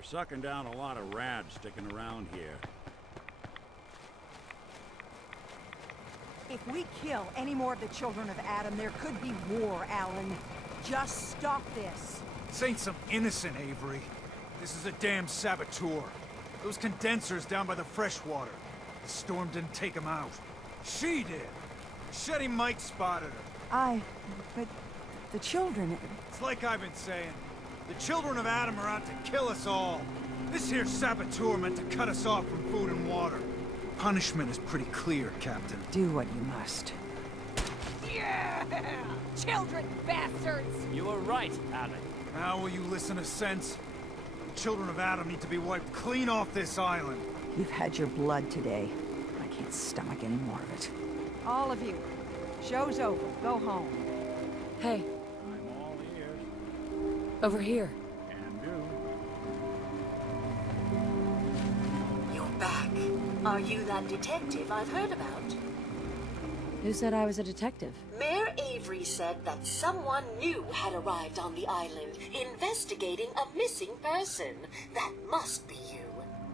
They're sucking down a lot of rads sticking around here. If we kill any more of the children of Adam, there could be war, Alan. Just stop this. This ain't some innocent, Avery. This is a damn saboteur. Those condensers down by the freshwater. The storm didn't take them out. She did. Shetty Mike spotted her. But the children... It's like I've been saying. The children of Adam are out to kill us all. This here saboteur meant to cut us off from food and water. Punishment is pretty clear, Captain. Do what you must. Yeah! Children bastards! You were right, Alan. Now will you listen to sense? The children of Adam need to be wiped clean off this island. You've had your blood today. I can't stomach any more of it. All of you. Show's over. Go home. Hey, I'm all ears. over here. Can do. You're back. Are you that detective I've heard about? Who said I was a detective? Mayor Avery said that someone new had arrived on the island, investigating a missing person. That must be you.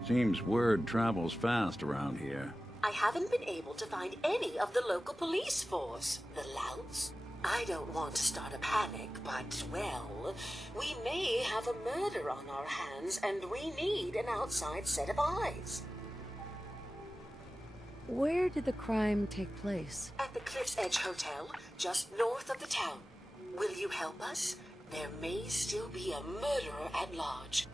Seems word travels fast around here. I haven't been able to find any of the local police force. The louts? I don't want to start a panic, but, well, we may have a murder on our hands, and we need an outside set of eyes. Where did the crime take place? At the Cliff's Edge Hotel, just north of the town. Will you help us? There may still be a murderer at large.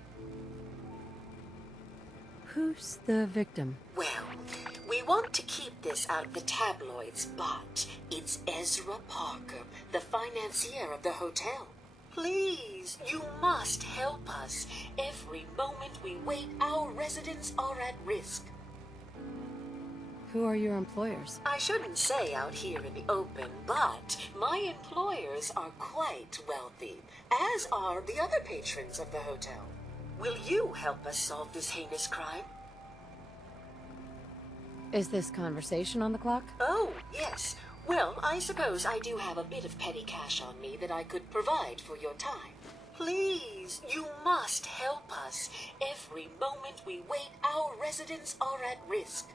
Who's the victim? Well, we want to keep this out of the tabloids, but it's Ezra Parker, the financier of the hotel. Please, you must help us. Every moment we wait, our residents are at risk. Who are your employers? I shouldn't say out here in the open, but my employers are quite wealthy, as are the other patrons of the hotel. Will you help us solve this heinous crime? Is this conversation on the clock? Oh, yes. Well, I suppose I do have a bit of petty cash on me that I could provide for your time. Please, you must help us. Every moment we wait, our residents are at risk.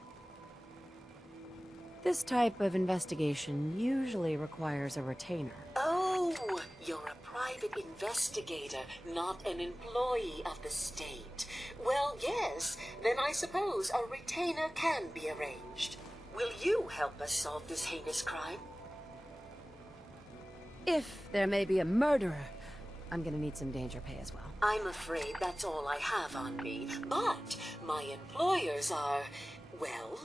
This type of investigation usually requires a retainer. Oh, you're a private investigator, not an employee of the state. Well, yes, then I suppose a retainer can be arranged. Will you help us solve this heinous crime? If there may be a murderer, I'm gonna need some danger pay as well. I'm afraid that's all I have on me, but my employers are, well,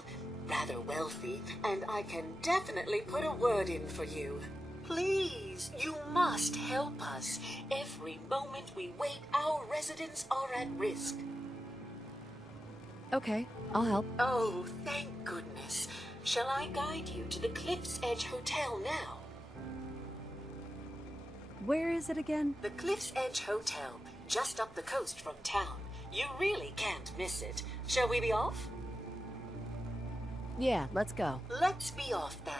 rather wealthy, and I can definitely put a word in for you. Please, you must help us. Every moment we wait, our residents are at risk. Okay, I'll help. Oh, thank goodness. Shall I guide you to the Cliff's Edge Hotel now? Where is it again? The Cliff's Edge Hotel, just up the coast from town. You really can't miss it. Shall we be off? Yeah, let's go. Let's be off then.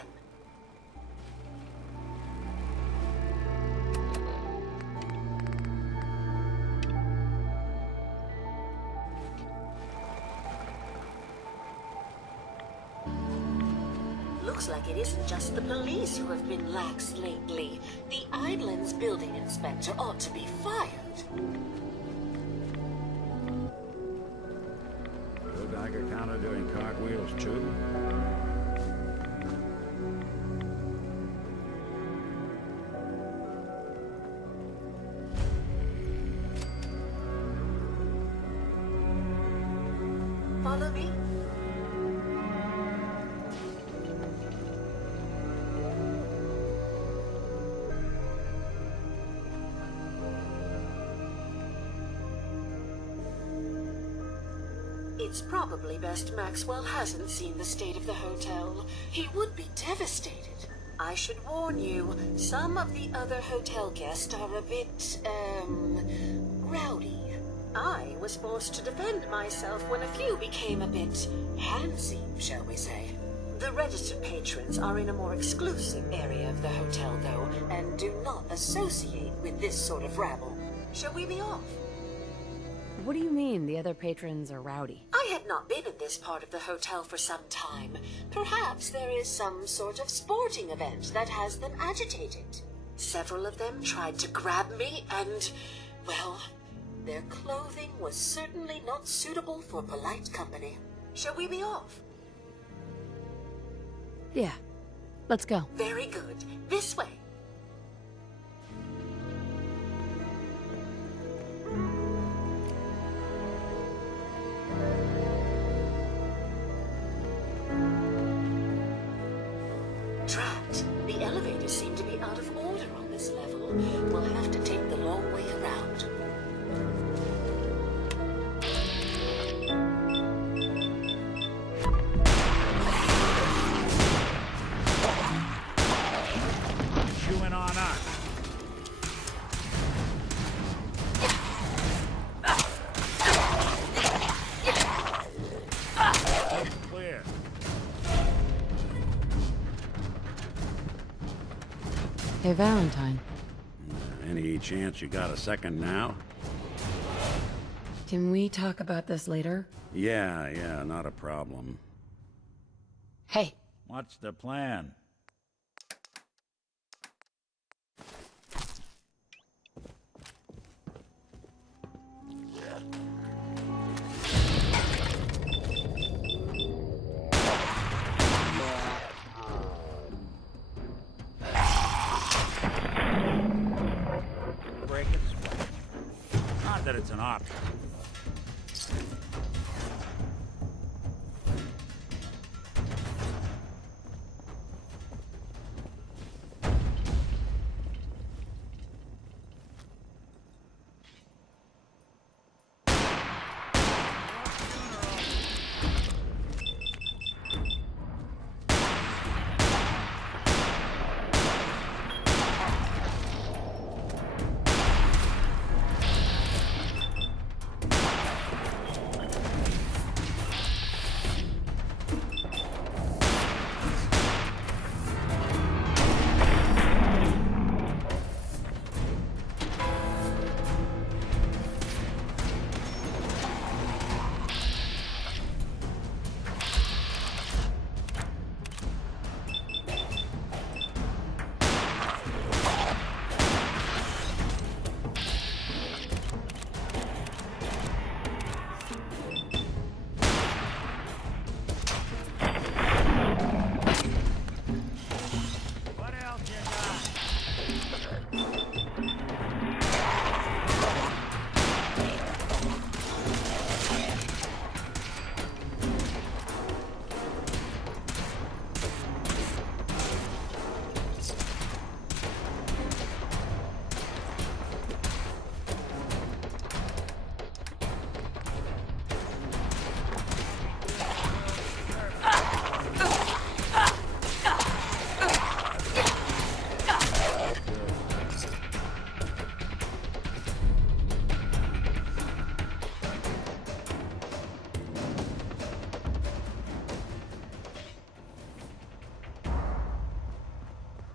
Looks like it isn't just the police who have been lax lately. The island's building inspector ought to be fired. Geiger counter doing cartwheels too. Follow me. It's probably best Maxwell hasn't seen the state of the hotel. He would be devastated. I should warn you, some of the other hotel guests are a bit, rowdy. I was forced to defend myself when a few became a bit handsy, shall we say. The registered patrons are in a more exclusive area of the hotel, though, and do not associate with this sort of rabble. Shall we be off? What do you mean the other patrons are rowdy? I had not been in this part of the hotel for some time. Perhaps there is some sort of sporting event that has them agitated. Several of them tried to grab me and, well, their clothing was certainly not suitable for polite company. Shall we be off? Yeah. Let's go. Very good. This way. Drat. The elevators seem to be out of order on this level. We'll have to take the long way around. Chewing on us. Clear. Hey, Valentine. Any chance you got a second now? Can we talk about this later? Yeah, not a problem. Hey. What's the plan? Break and sweat. Not that it's an option.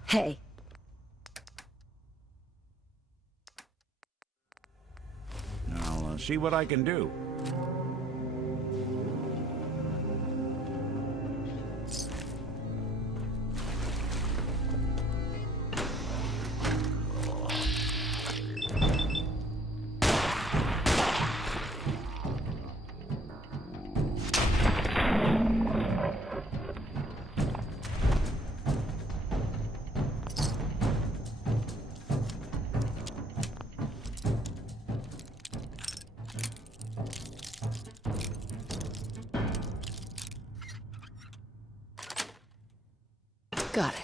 Hey. I'll see what I can do. Got it.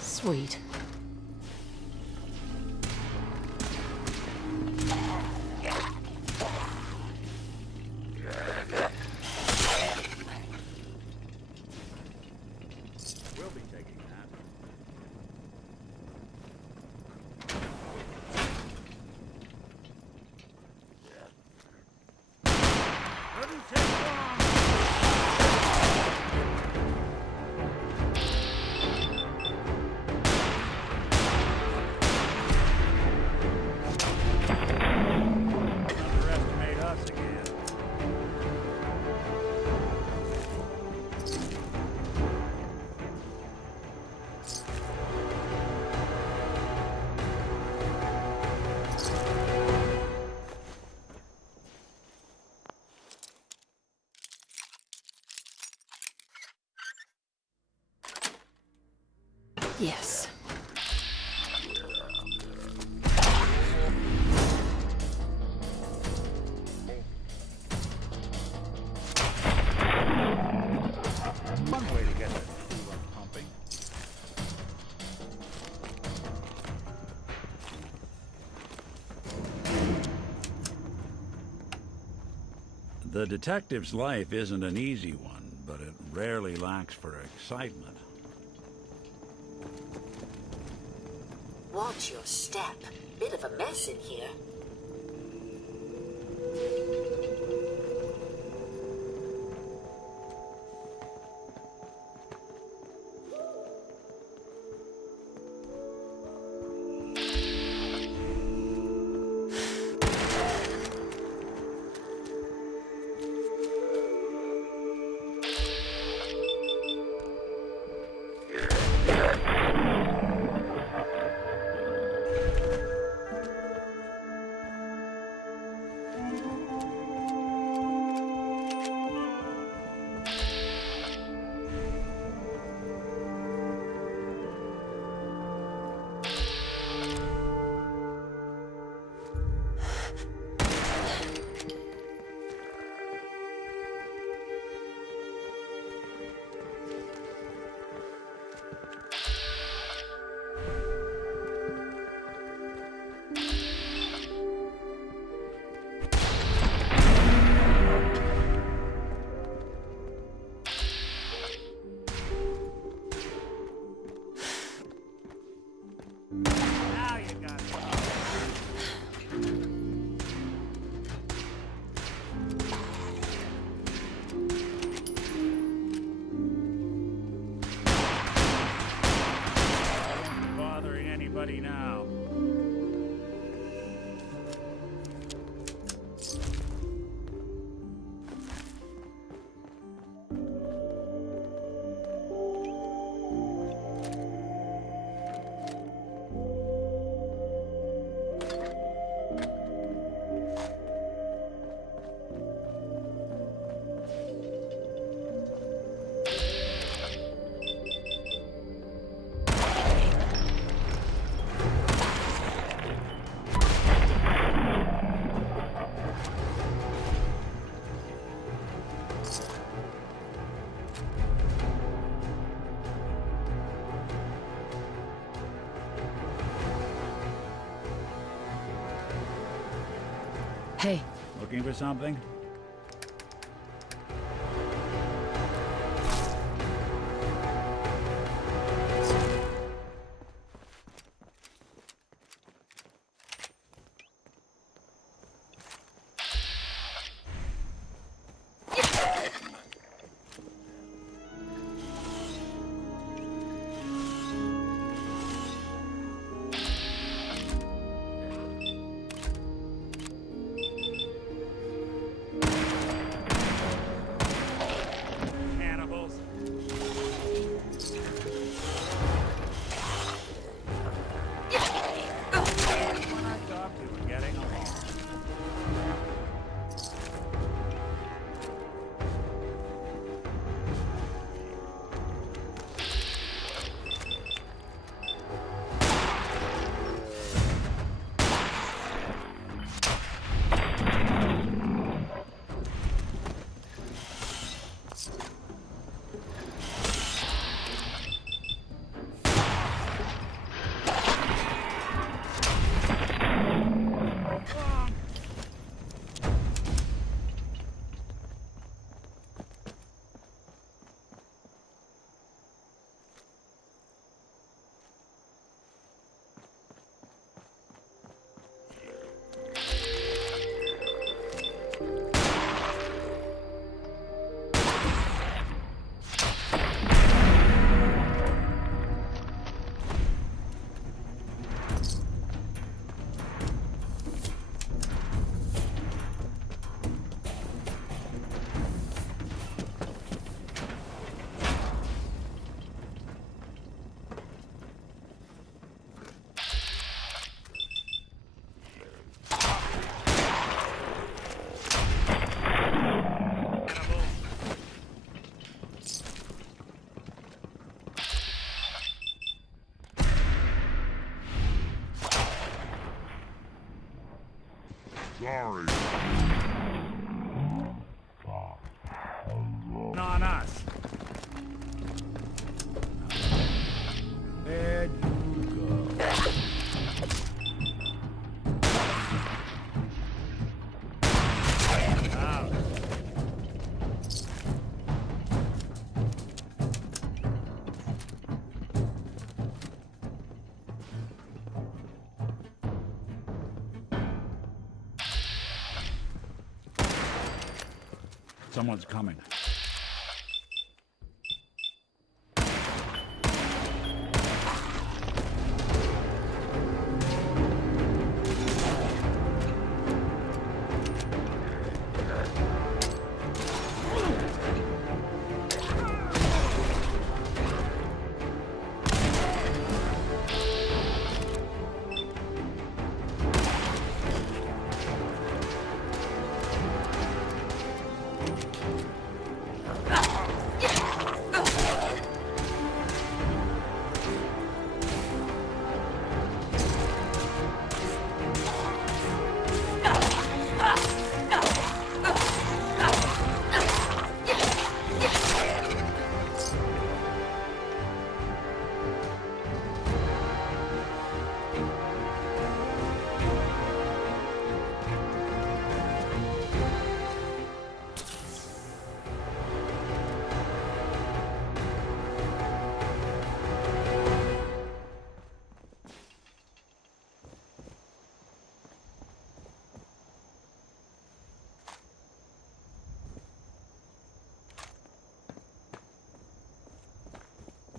Sweet. Yes. One way to get that fever pumping. The detective's life isn't an easy one, but it rarely lacks for excitement. Watch your step. Bit of a mess in here. Now you got it. Not bothering anybody now. Hey, Looking for something? Sorry. On us. There you go. Out. Someone's coming.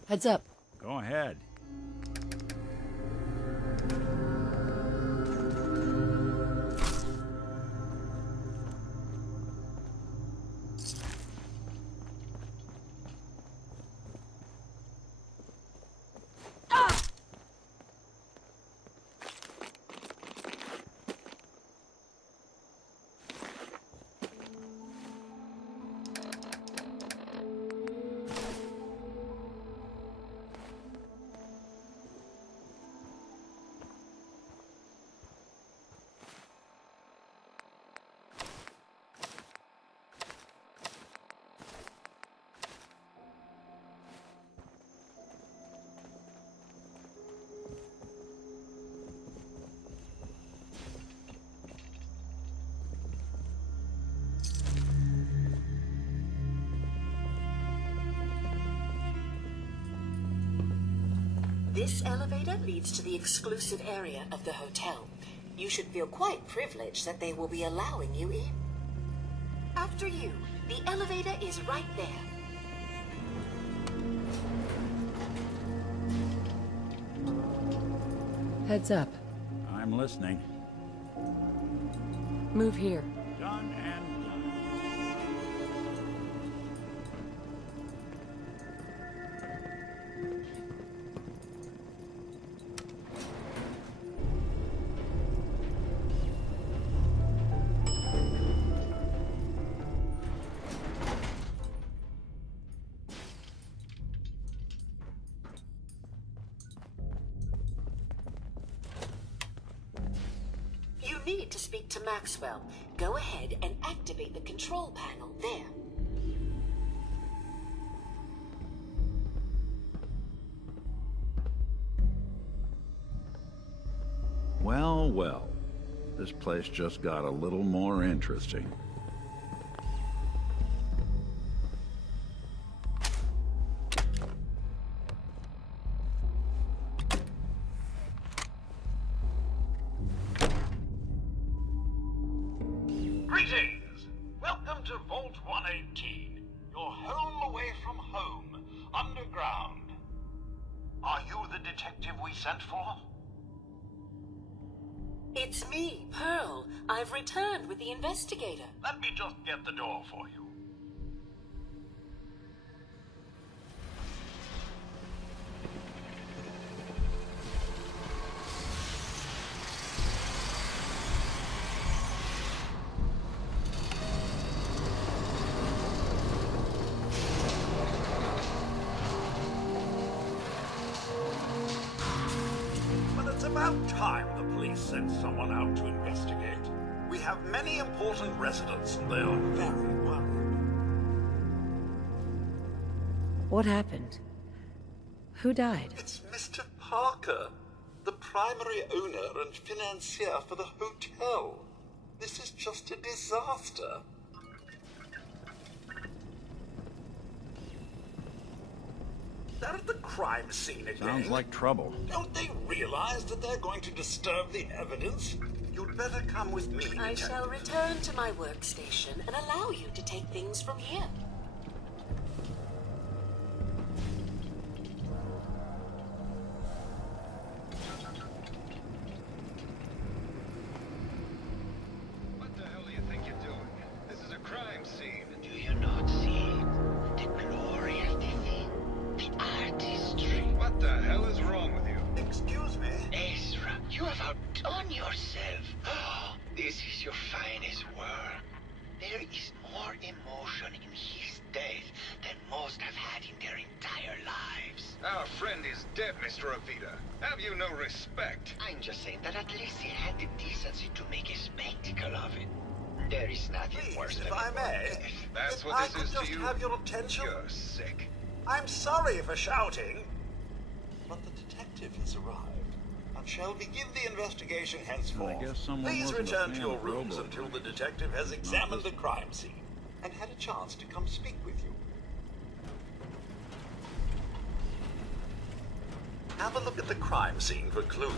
Heads up. Go ahead. This elevator leads to the exclusive area of the hotel. You should feel quite privileged that they will be allowing you in. After you, the elevator is right there. Heads up. I'm listening. Move here. Done and done. You need to speak to Maxwell. Go ahead and activate the control panel there. Well, well. This place just got a little more interesting. Greetings! Welcome to Vault 118, your home away from home, underground. Are you the detective we sent for? It's me, Pearl. I've returned with the investigator. Let me just get the door for you. Well, it's about time the police sent someone out to investigate. We have many important residents, and they are very worried. What happened? Who died? It's Mr. Parker, the primary owner and financier for the hotel. This is just a disaster. They're at the crime scene again. Sounds like trouble. Don't they realize that they're going to disturb the evidence? You'd better come with me, I Detective. shall return to my workstation and allow you to take things from here. What the hell do you think you're doing? This is a crime scene. Do you not see the glory of the thing? The artistry. What the hell is wrong with you? Excuse me? Ezra, you have outdone yourself. This is your finest work. There is more emotion in his death than most have had in their entire lives. Our friend is dead, Mr. Avita. Have you no respect? I'm just saying that at least he had the decency to make a spectacle of it. There is nothing worse Please, than if I may. That's If what I this could is just to you? have your attention. You're sick. I'm sorry for shouting. But the detective has arrived and shall begin the investigation henceforth. I guess someone Please wasn't a return to fan your of rooms Robo until the Brains. detective has examined the this crime scene and had a chance to come speak with you. Have a look at the crime scene for clues.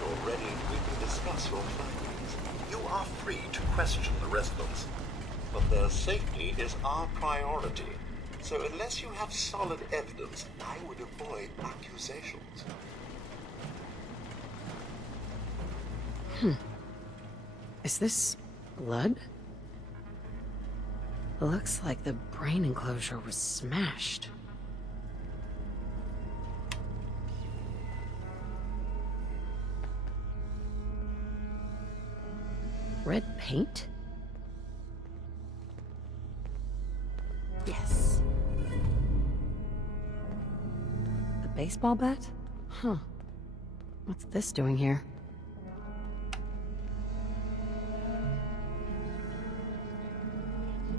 You're ready, we can discuss your findings. You are free to question the residents, but their safety is our priority. So unless you have solid evidence, I would avoid accusations. Is this blood? Looks like the brain enclosure was smashed. Red paint? Yes. A baseball bat? Huh. What's this doing here?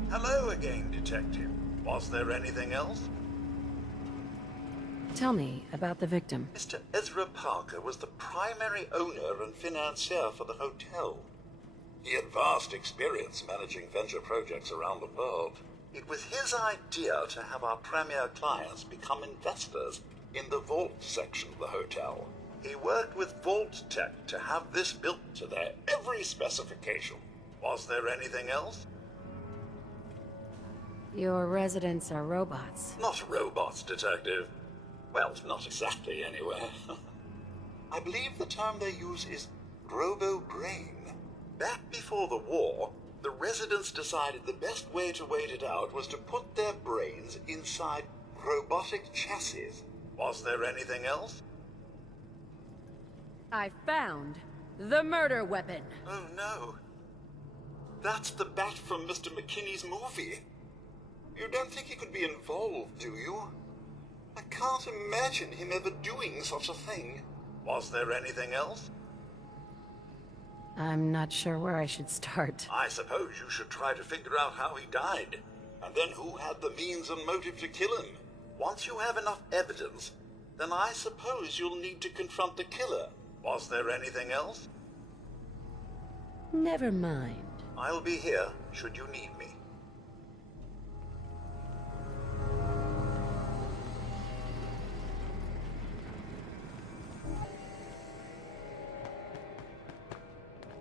Hello again, Detective. Was there anything else? Tell me about the victim. Mr. Ezra Parker was the primary owner and financier for the hotel. He had vast experience managing venture projects around the world. It was his idea to have our premier clients become investors in the vault section of the hotel. He worked with Vault Tech to have this built to their every specification. Was there anything else? Your residents are robots. Not robots, Detective. Well, not exactly, anyway. I believe the term they use is robo-brain. Back before the war, the residents decided the best way to wait it out was to put their brains inside robotic chassis. Was there anything else? I found the murder weapon. Oh no. That's the bat from Mr. McKinney's movie. You don't think he could be involved, do you? I can't imagine him ever doing such a thing. Was there anything else? I'm not sure where I should start. I suppose you should try to figure out how he died, and then who had the means and motive to kill him. Once you have enough evidence, then I suppose you'll need to confront the killer. Was there anything else? Never mind. I'll be here, should you need me.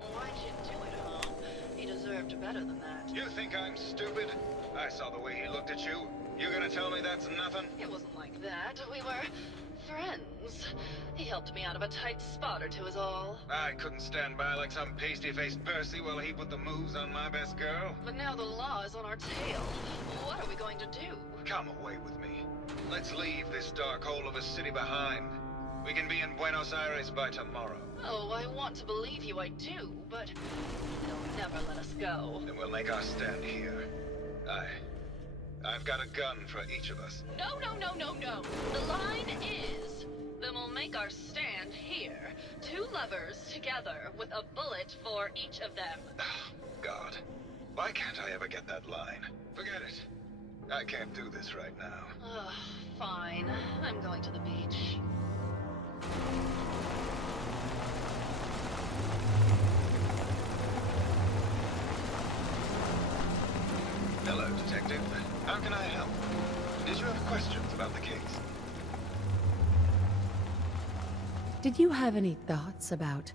Why'd you do it, huh? He deserved better than that. You think I'm stupid? I saw the way he looked at you. You gonna tell me that's nothing? It wasn't like that. We were friends. He helped me out of a tight spot or two is all. I couldn't stand by like some pasty-faced Percy while he put the moves on my best girl. But now the law is on our tail. What are we going to do? Come away with me. Let's leave this dark hole of a city behind. We can be in Buenos Aires by tomorrow. Oh, I want to believe you, I do, but they'll never let us go. Then we'll make our stand here. I've got a gun for each of us. No, no, no, no, no. The line is Then we'll make our stand here. Two lovers together with a bullet for each of them. Oh, God. Why can't I ever get that line? Forget it. I can't do this right now. Ugh, fine. I'm going to the beach. Hello, Detective. How can I help? Did you have questions about the case? Did you have any thoughts about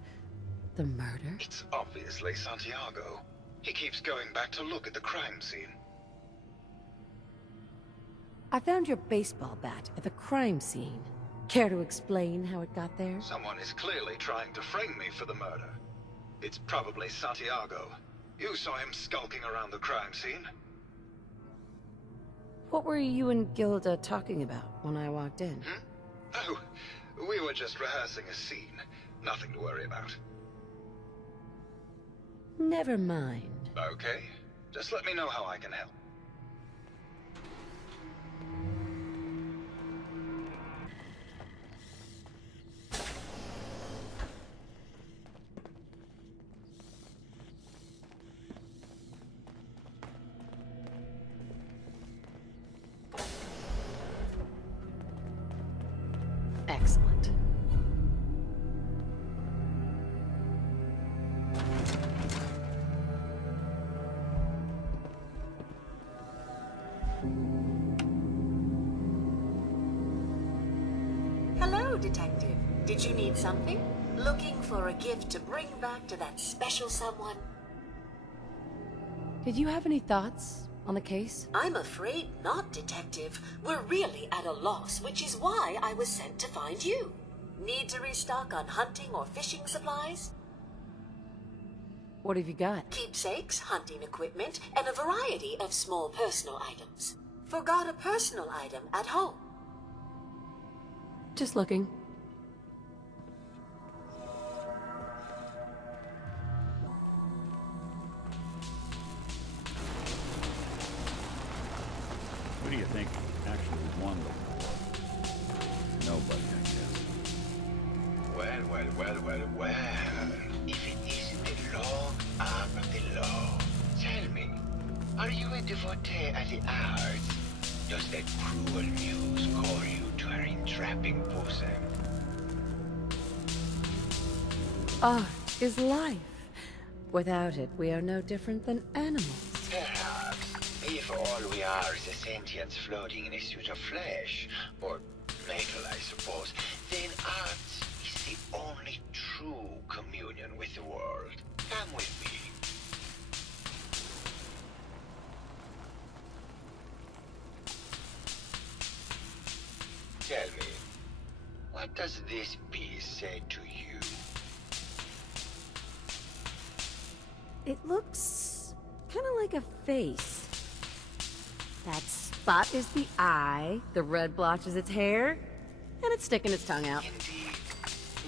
the murder? It's obviously Santiago. He keeps going back to look at the crime scene. I found your baseball bat at the crime scene. Care to explain how it got there? Someone is clearly trying to frame me for the murder. It's probably Santiago. You saw him skulking around the crime scene. What were you and Gilda talking about when I walked in? Oh, we were just rehearsing a scene. Nothing to worry about. Never mind. Okay. Just let me know how I can help. Excellent. Hello, Detective. Did you need something? Looking for a gift to bring back to that special someone? Did you have any thoughts on the case? I'm afraid not, Detective. We're really at a loss, which is why I was sent to find you. Need to restock on hunting or fishing supplies? What have you got? Keepsakes, hunting equipment, and a variety of small personal items. Forgot a personal item at home. Just looking. Who do you think actually won the war? Nobody, I guess. Well. If it isn't the long arm of the law, tell me, are you a devotee of the arts? Does that cruel muse call you to her entrapping bosom? Art is life. Without it, we are no different than animals. Perhaps, if all we are is a sentience floating in a suit of flesh, or metal, I suppose, then art is the only true communion with the world. Come with me. Tell me, what does this piece say to you? It looks kind of like a face. That spot is the eye, the red blotch is its hair, and it's sticking its tongue out. Indeed.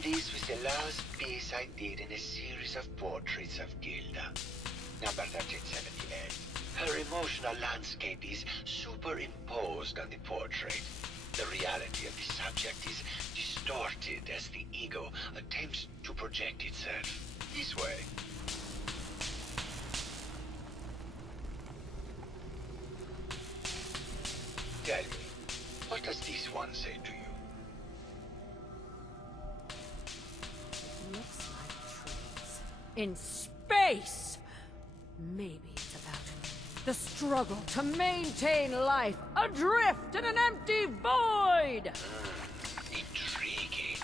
This was the last piece I did in a series of portraits of Gilda. Number 1378. Her emotional landscape is superimposed on the portrait. The reality of the subject is distorted as the ego attempts to project itself. This way. Tell me, what does this one say to you? Looks like trees. In space! Maybe it's about the struggle to maintain life adrift in an empty void! Intriguing.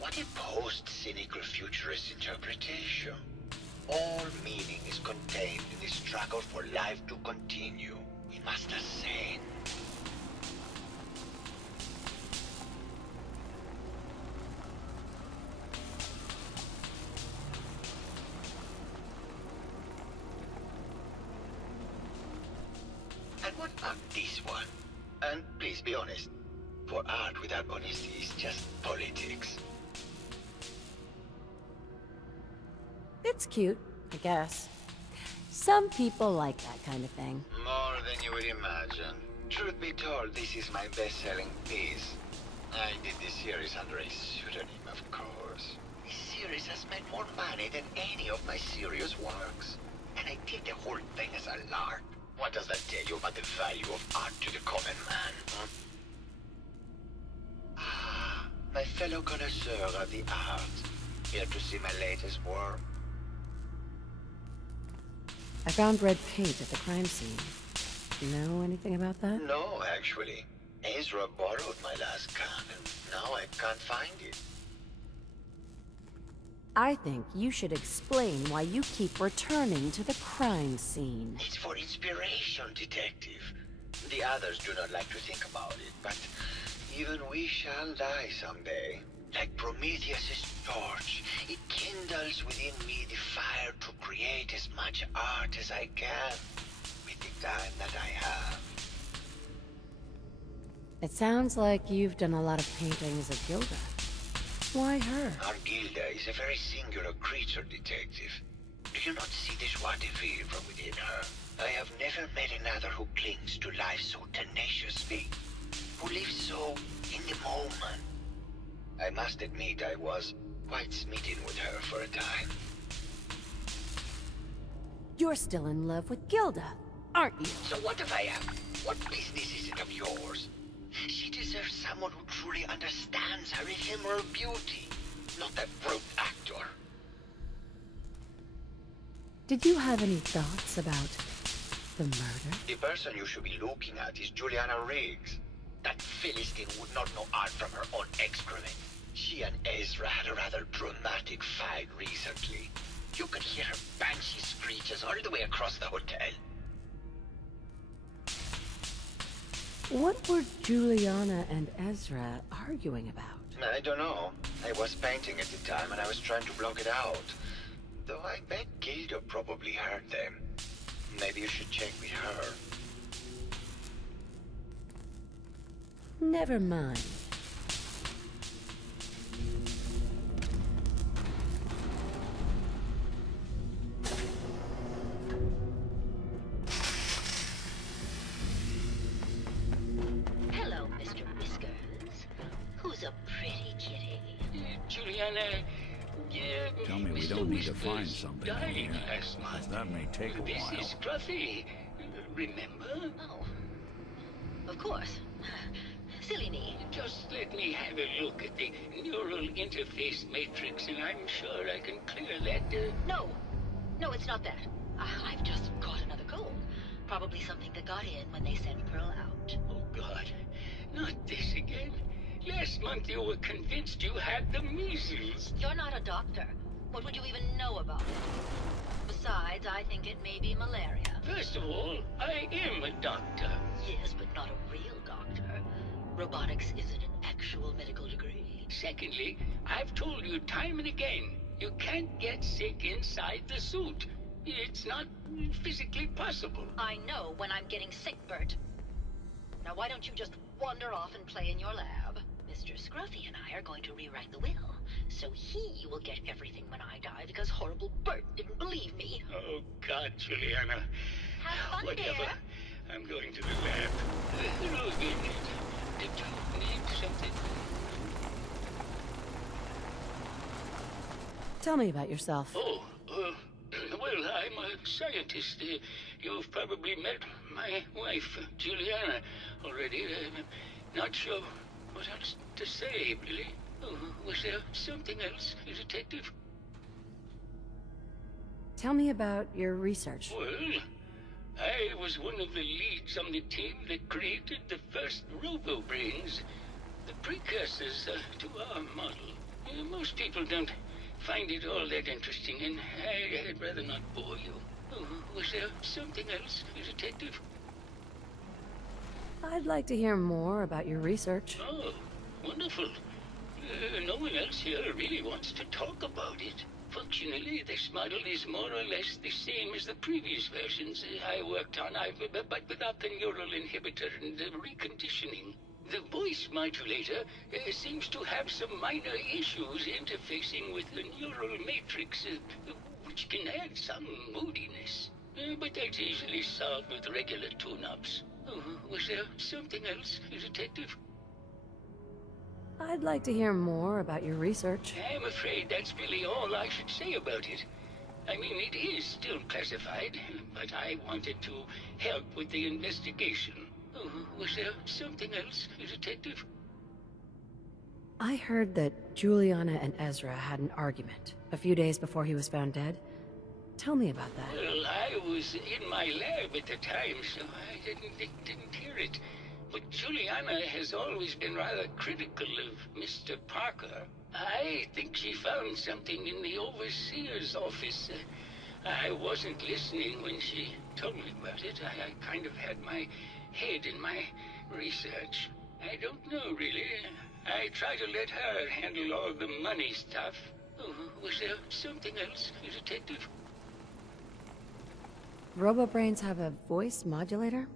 What a post-cynical futurist interpretation. All meaning is contained in the struggle for life to continue. We must ascend. And what about this one? And please be honest, for art without honesty is just politics. It's cute, I guess. Some people like that kind of thing. More than you would imagine. Truth be told, this is my best-selling piece. I did this series under a pseudonym, of course. This series has made more money than any of my serious works. And I did the whole thing as a lark. What does that tell you about the value of art to the common man, huh? Ah, my fellow connoisseur of the arts. Here to see my latest work? I found red paint at the crime scene. Know anything about that? No, actually. Ezra borrowed my last gun, and now I can't find it. I think you should explain why you keep returning to the crime scene. It's for inspiration, detective. The others do not like to think about it, but even we shall die someday. Like Prometheus' torch, it kindles within me the fire to create as much art as I can with the time that I have. It sounds like you've done a lot of paintings of Gilda. Why her? Our Gilda is a very singular creature, detective. Do you not see the joie de vivre within her? I have never met another who clings to life so tenaciously, who lives so in the moment. I must admit I was quite smitten with her for a time. You're still in love with Gilda, aren't you? So what if I am? What business is it of yours? She deserves someone who truly understands her ephemeral beauty, not that brute actor. Did you have any thoughts about the murder? The person you should be looking at is Juliana Riggs. That Philistine would not know art from her own excrement. She and Ezra had a rather dramatic fight recently. You could hear her banshee screeches all the way across the hotel. What were Juliana and Ezra arguing about? I don't know. I was painting at the time and I was trying to block it out. Though I bet Gilda probably heard them. Maybe you should check with her. Never mind. Hello, Mr. Whiskers. Who's a pretty kitty? Juliana, Tell me we Mr. don't need to Whiskers find something in died here. last month. That may take a This while. is Scruffy. Remember? Oh, of course. Silly me. Just let me have a look at the neural interface matrix, and I'm sure I can clear that. No, it's not that. I've just caught another cold. Probably something that got in when they sent Pearl out. Oh, God. Not this again. Last month you were convinced you had the measles. You're not a doctor. What would you even know about it? Besides, I think it may be malaria. First of all, I am a doctor. Yes, but not a real doctor. Robotics isn't an actual medical degree. Secondly, I've told you time and again, you can't get sick inside the suit. It's not physically possible. I know when I'm getting sick, Bert. Now why don't you just wander off and play in your lab? Mr. Scruffy and I are going to rewrite the will, so he will get everything when I die because horrible Bert didn't believe me. Oh, God, Juliana. Have fun, Whatever. dear. I'm going to the lab. Hello, David. Did you need something? Tell me about yourself. Oh, well, I'm a scientist. You've probably met my wife, Juliana, already. I'm not sure what else to say, really. Oh, was there something else, Detective? Tell me about your research. Well, I was one of the leads on the team that created the first robo-brains, the precursors to our model. Most people don't find it all that interesting, and I'd rather not bore you. Oh, was there something else, Detective? I'd like to hear more about your research. Oh, wonderful. No one else here really wants to talk about it. Functionally, this model is more or less the same as the previous versions I worked on, but without the neural inhibitor and the reconditioning. The voice modulator seems to have some minor issues interfacing with the neural matrix, which can add some moodiness. But that's easily solved with regular tune-ups. Oh, was there something else, Detective? I'd like to hear more about your research. I'm afraid that's really all I should say about it. I mean, it is still classified, but I wanted to help with the investigation. Oh, was there something else, Detective? I heard that Juliana and Ezra had an argument a few days before he was found dead. Tell me about that. Well, I was in my lab at the time, so I didn't hear it. But Juliana has always been rather critical of Mr. Parker. I think she found something in the overseer's office. I wasn't listening when she told me about it. I kind of had my head in my research. I don't know, really. I try to let her handle all the money stuff. Oh, was there something else, Detective? Robo-brains have a voice modulator?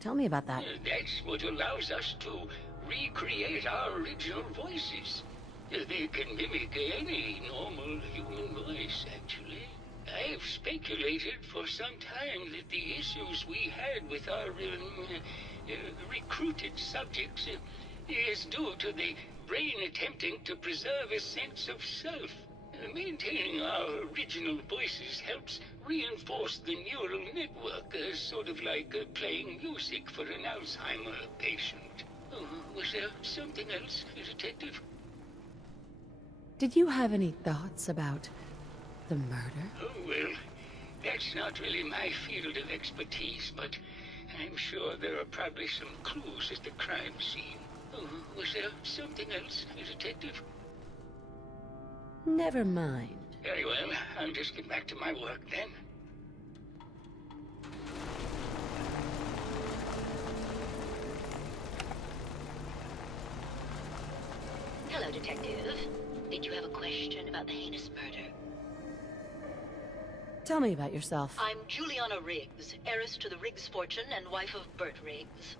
Tell me about that. That's what allows us to recreate our original voices. They can mimic any normal human voice, actually. I've speculated for some time that the issues we had with our recruited subjects is due to the brain attempting to preserve a sense of self. Maintaining our original voices helps reinforce the neural network, sort of like playing music for an Alzheimer patient. Oh, was there something else, Detective? Did you have any thoughts about the murder? Oh, well, that's not really my field of expertise, but I'm sure there are probably some clues at the crime scene. Oh, was there something else, Detective? Never mind. Very well, I'll just get back to my work then. Hello, Detective. Did you have a question about the heinous murder? Tell me about yourself. I'm Juliana Riggs, heiress to the Riggs fortune and wife of Bert Riggs.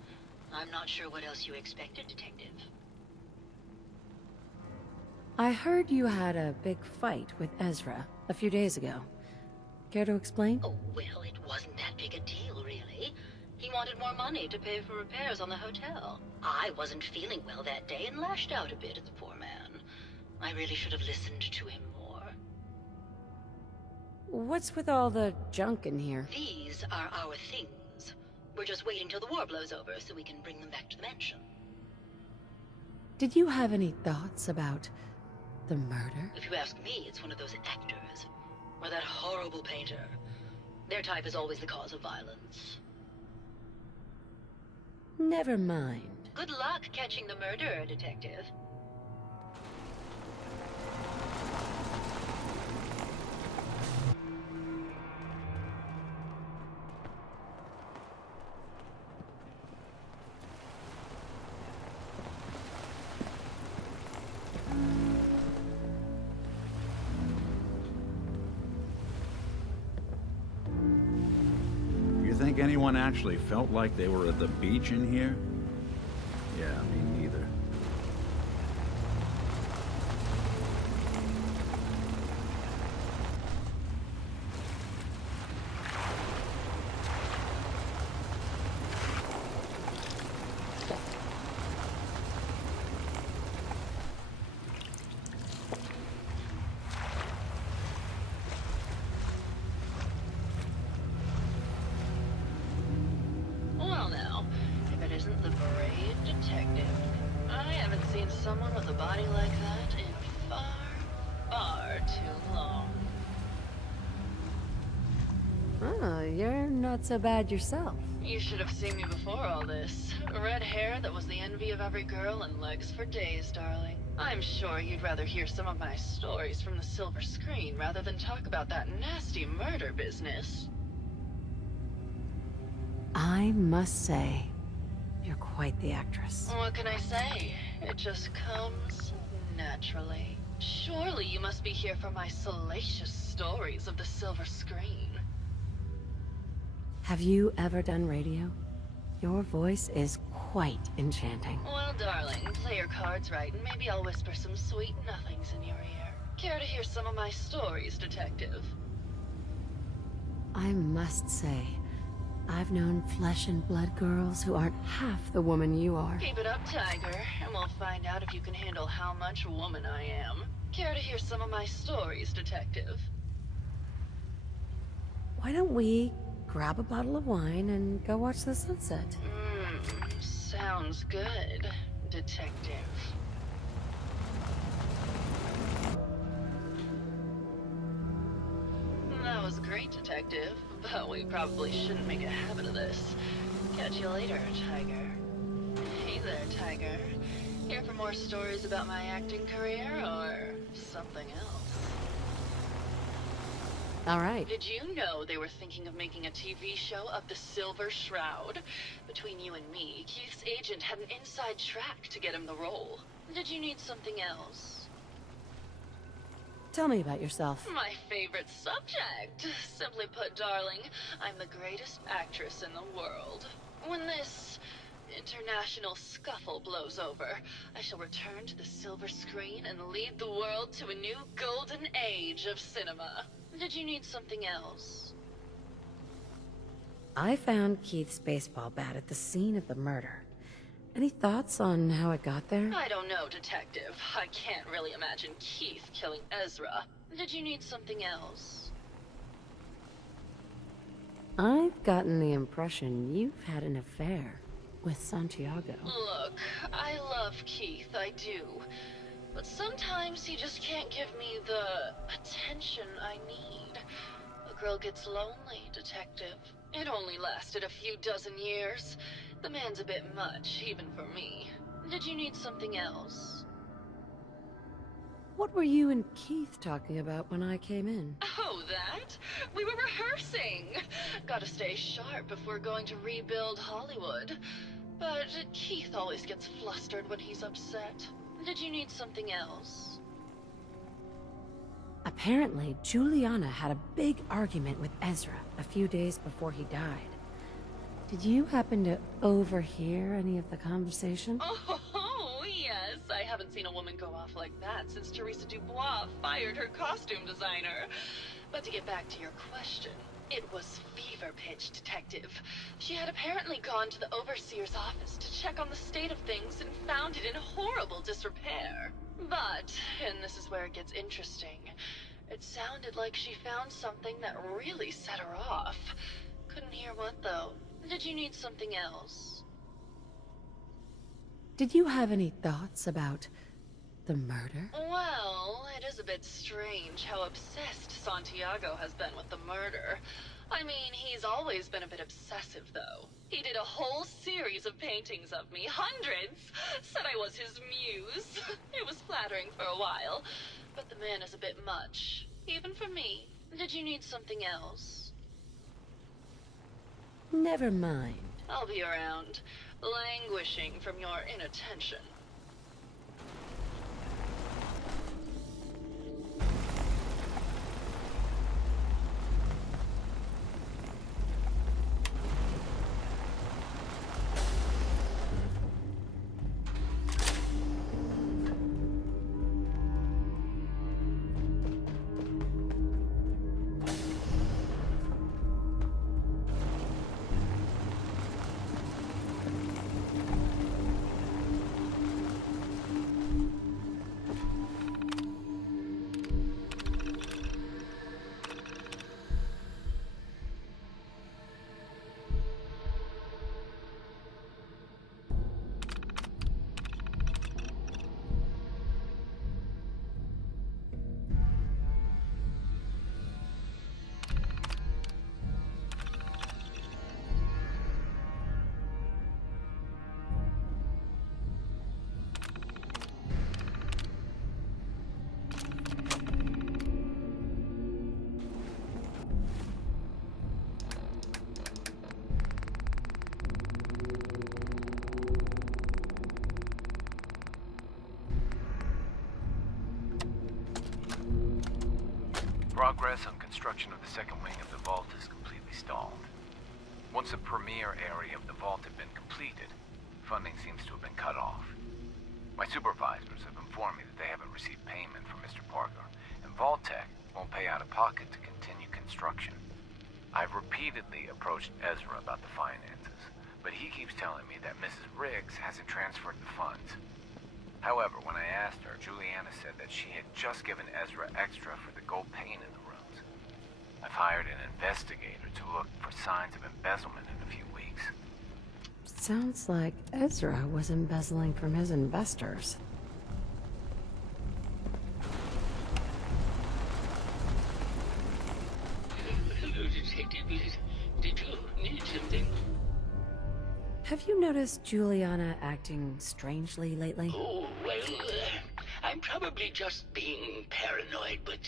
I'm not sure what else you expected, Detective. I heard you had a big fight with Ezra a few days ago. Care to explain? Oh, well, it wasn't that big a deal, really. He wanted more money to pay for repairs on the hotel. I wasn't feeling well that day and lashed out a bit at the poor man. I really should have listened to him more. What's with all the junk in here? These are our things. We're just waiting till the war blows over so we can bring them back to the mansion. Did you have any thoughts about the murder? If you ask me, it's one of those actors. Or that horrible painter. Their type is always the cause of violence. Never mind. Good luck catching the murderer, Detective. Think anyone actually felt like they were at the beach in here? Yeah, me neither. Someone with a body like that in far, far too long. Oh, you're not so bad yourself. You should have seen me before all this. Red hair that was the envy of every girl and legs for days, darling. I'm sure you'd rather hear some of my stories from the silver screen rather than talk about that nasty murder business. I must say, you're quite the actress. What can I say? It just comes naturally. Surely you must be here for my salacious stories of the silver screen. Have you ever done radio? Your voice is quite enchanting. Well, darling, play your cards right and maybe I'll whisper some sweet nothings in your ear. Care to hear some of my stories, Detective? I must say, I've known flesh and blood girls who aren't half the woman you are. Keep it up, Tiger, and we'll find out if you can handle how much woman I am. Care to hear some of my stories, Detective? Why don't we grab a bottle of wine and go watch the sunset? Sounds good, Detective. That was great, Detective, but we probably shouldn't make a habit of this. Catch you later, Tiger. Hey there, Tiger. Here for more stories about my acting career, or something else? All right. Did you know they were thinking of making a TV show of the Silver Shroud? Between you and me, Keith's agent had an inside track to get him the role. Did you need something else? Tell me about yourself. My favorite subject. Simply put, darling, I'm the greatest actress in the world. When this international scuffle blows over, I shall return to the silver screen and lead the world to a new golden age of cinema. Did you need something else? I found Keith's baseball bat at the scene of the murder. Any thoughts on how it got there? I don't know, Detective. I can't really imagine Keith killing Ezra. Did you need something else? I've gotten the impression you've had an affair with Santiago. Look, I love Keith, I do. But sometimes he just can't give me the attention I need. A girl gets lonely, Detective. It only lasted a few dozen years. The man's a bit much, even for me. Did you need something else? What were you and Keith talking about when I came in? Oh, that? We were rehearsing. Gotta stay sharp if we're going to rebuild Hollywood. But Keith always gets flustered when he's upset. Did you need something else? Apparently, Juliana had a big argument with Ezra a few days before he died. Did you happen to overhear any of the conversation? Oh, yes. I haven't seen a woman go off like that since Teresa Dubois fired her costume designer. But to get back to your question, it was fever pitch, Detective. She had apparently gone to the overseer's office to check on the state of things and found it in horrible disrepair. But, and this is where it gets interesting, it sounded like she found something that really set her off. Couldn't hear what, though. Did you need something else? Did you have any thoughts about the murder? Well, it is a bit strange how obsessed Santiago has been with the murder. I mean, he's always been a bit obsessive, though. He did a whole series of paintings of me, hundreds, said I was his muse. It was flattering for a while, but the man is a bit much, even for me. Did you need something else? Never mind. I'll be around, languishing from your inattention. Progress on construction of the second wing of the vault is completely stalled. Once the premier area of the vault had been completed, funding seems to have been cut off. My supervisors have informed me that they haven't received payment from Mr. Parker, and Vault Tech won't pay out of pocket to continue construction. I've repeatedly approached Ezra about the finances, but he keeps telling me that Mrs. Riggs hasn't transferred the funds. However, when I asked her, Juliana said that she had just given Ezra extra for the gold paint in the rooms. I've hired an investigator to look for signs of embezzlement in a few weeks. Sounds like Ezra was embezzling from his investors. Hello, Detective. Did you need something? Have you noticed Juliana acting strangely lately? Oh, well, I'm probably just being paranoid, but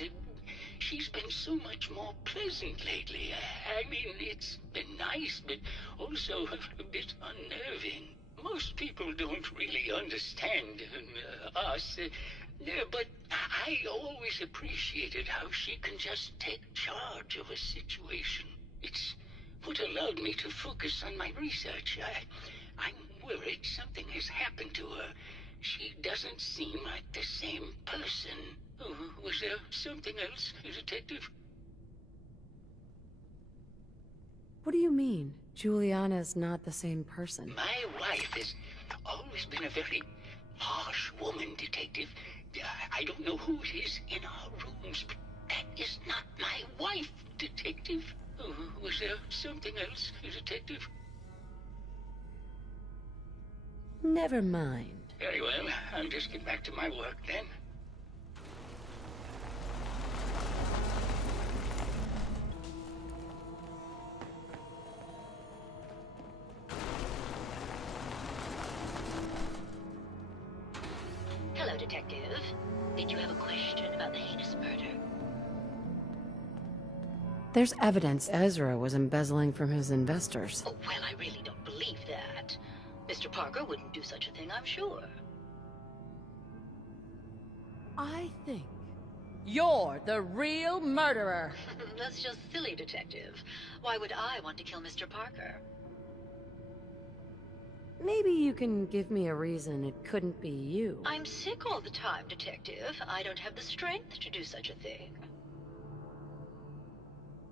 she's been so much more pleasant lately. I mean, it's been nice, but also a bit unnerving. Most people don't really understand us, but I always appreciated how she can just take charge of a situation. It's what allowed me to focus on my research. I'm worried something has happened to her. She doesn't seem like the same person. Was there something else, Detective? What do you mean? Juliana's not the same person. My wife has always been a very harsh woman, Detective. I don't know who it is in our rooms, but that is not my wife, Detective. Was there something else, Detective? Never mind. Very well. I'll just get back to my work then. Hello, Detective. Did you have a question about the heinous murder? There's evidence Ezra was embezzling from his investors. Oh, well, I really don't believe that. Mr. Parker wouldn't do such a thing, I'm sure. I think you're the real murderer. That's just silly, Detective. Why would I want to kill Mr. Parker? Maybe you can give me a reason it couldn't be you. I'm sick all the time, Detective. I don't have the strength to do such a thing.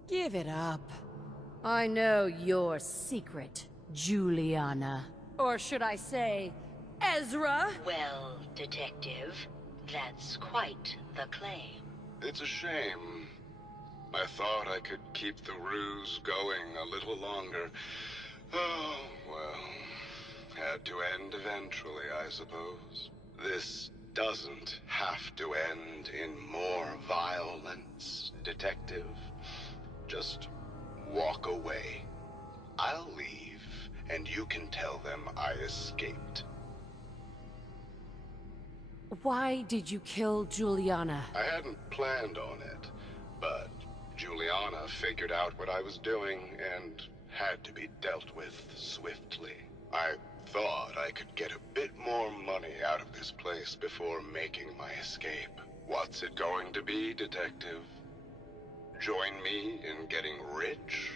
Give it up. I know your secret, Juliana. Or should I say, Ezra? Well, Detective, that's quite the claim. It's a shame. I thought I could keep the ruse going a little longer. Oh, well. Had to end eventually, I suppose. This doesn't have to end in more violence, Detective. Just walk away. I'll leave, and you can tell them I escaped. Why did you kill Juliana? I hadn't planned on it, but Juliana figured out what I was doing and had to be dealt with swiftly. I thought I could get a bit more money out of this place before making my escape. What's it going to be, Detective? Join me in getting rich?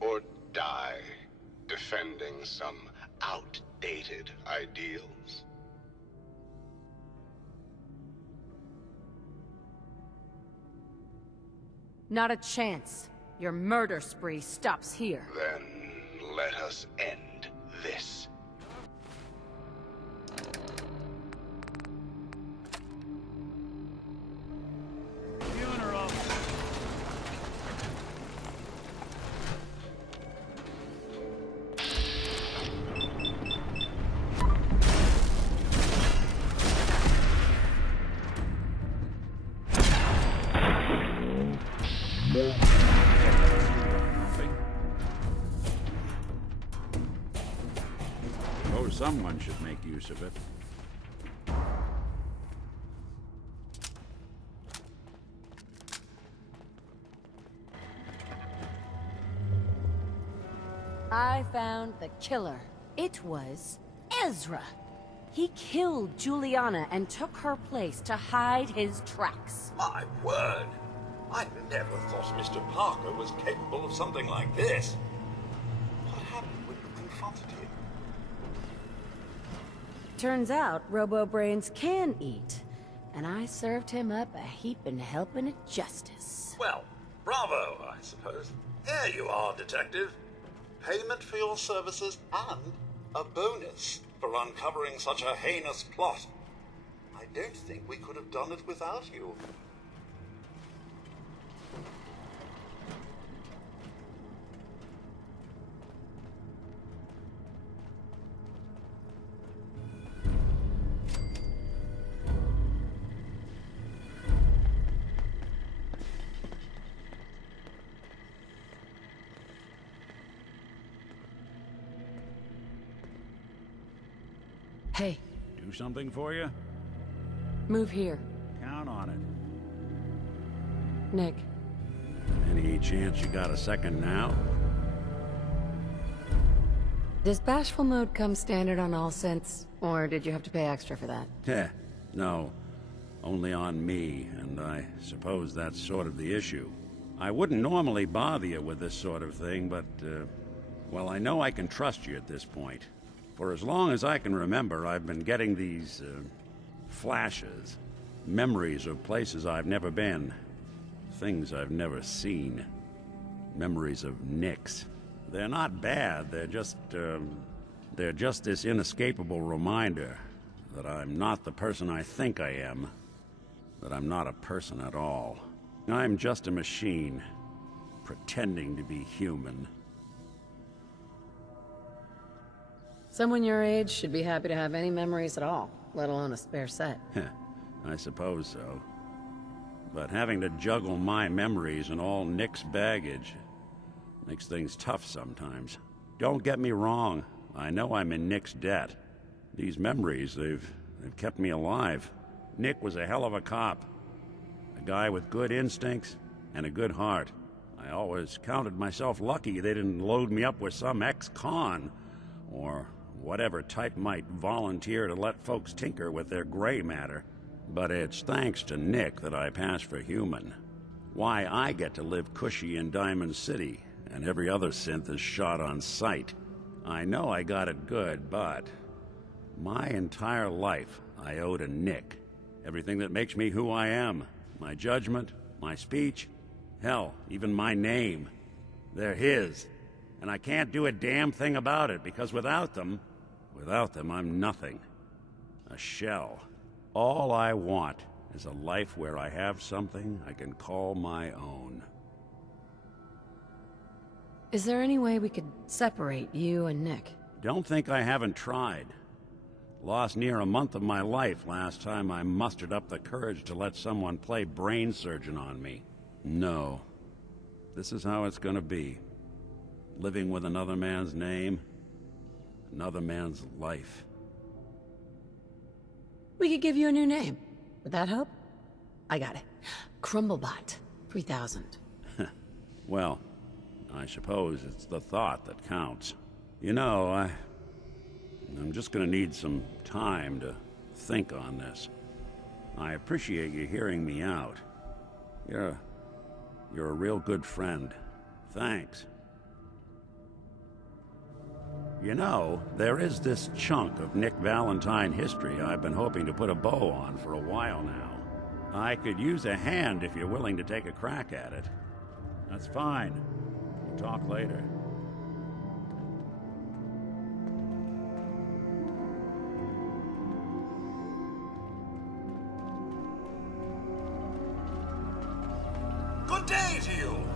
Or die defending some outdated ideals? Not a chance. Your murder spree stops here. Then let us end this. Oh, someone should make use of it. I found the killer. It was Ezra. He killed Juliana and took her place to hide his tracks. My word! I never thought Mr. Parker was capable of something like this. What happened when you confronted him? Turns out robo-brains can eat, and I served him up a heaping helping of justice. Well, bravo, I suppose. Here you are, Detective. Payment for your services and a bonus for uncovering such a heinous plot. I don't think we could have done it without you. Hey, Do something for you? move here. Count on it. Nick, Any chance you got a second now? does bashful mode come standard on all synths, or did you have to pay extra for that? Heh, no. Only on me, and I suppose that's sort of the issue. I wouldn't normally bother you with this sort of thing, but, well, I know I can trust you at this point. For as long as I can remember, I've been getting these, flashes. Memories of places I've never been. Things I've never seen. Memories of Nicks. They're not bad, they're just this inescapable reminder that I'm not the person I think I am. That I'm not a person at all. I'm just a machine, pretending to be human. Someone your age should be happy to have any memories at all, let alone a spare set. I suppose so. But having to juggle my memories and all Nick's baggage makes things tough sometimes. Don't get me wrong, I know I'm in Nick's debt. These memories, they've kept me alive. Nick was a hell of a cop. A guy with good instincts and a good heart. I always counted myself lucky they didn't load me up with some ex-con, or whatever type might volunteer to let folks tinker with their gray matter. But it's thanks to Nick that I pass for human. Why I get to live cushy in Diamond City, and every other synth is shot on sight. I know I got it good, but my entire life I owe to Nick. Everything that makes me who I am. My judgment, my speech, hell, even my name. They're his. And I can't do a damn thing about it, because without them, I'm nothing. A shell. All I want is a life where I have something I can call my own. Is there any way we could separate you and Nick? Don't think I haven't tried. Lost near a month of my life last time I mustered up the courage to let someone play brain surgeon on me. No. This is how it's gonna be. Living with another man's name, another man's life. We could give you a new name. Would that help? I got it. Crumblebot 3000. Well, I suppose it's the thought that counts. You know, I'm just gonna need some time to think on this. I appreciate you hearing me out. You're a real good friend. Thanks. You know, there is this chunk of Nick Valentine history I've been hoping to put a bow on for a while now. I could use a hand if you're willing to take a crack at it. That's fine. We'll talk later. Good day to you.